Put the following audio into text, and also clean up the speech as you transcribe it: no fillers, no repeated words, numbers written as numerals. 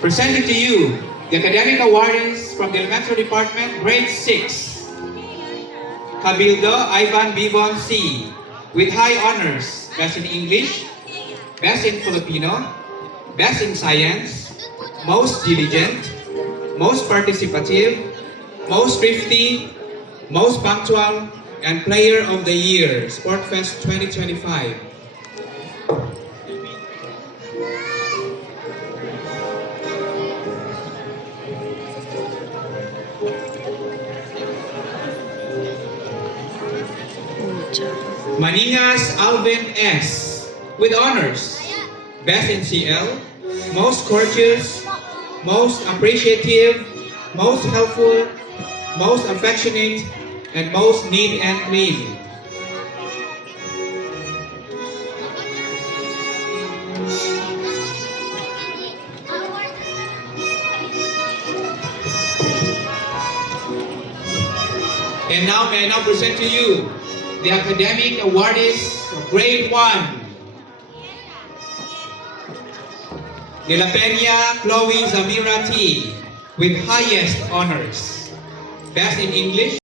Presenting to you the academic awardees from the elementary department, grade 6. Cabildo Ivan Bivon C. with high honors, Best in English, Best in Filipino, Best in Science, Most Diligent, Most Participative, Most Thrifty, Most Punctual, and Player of the Year, Sportfest 2025. Maningas Alvin S. with honors, Best in CL, Most Courteous, Most Appreciative, Most Helpful, Most Affectionate, and Most Neat and Clean. And now may I now present to you the academic awardees of grade 1. De La Peña Chloe Zamira T. with highest honors, Best in English,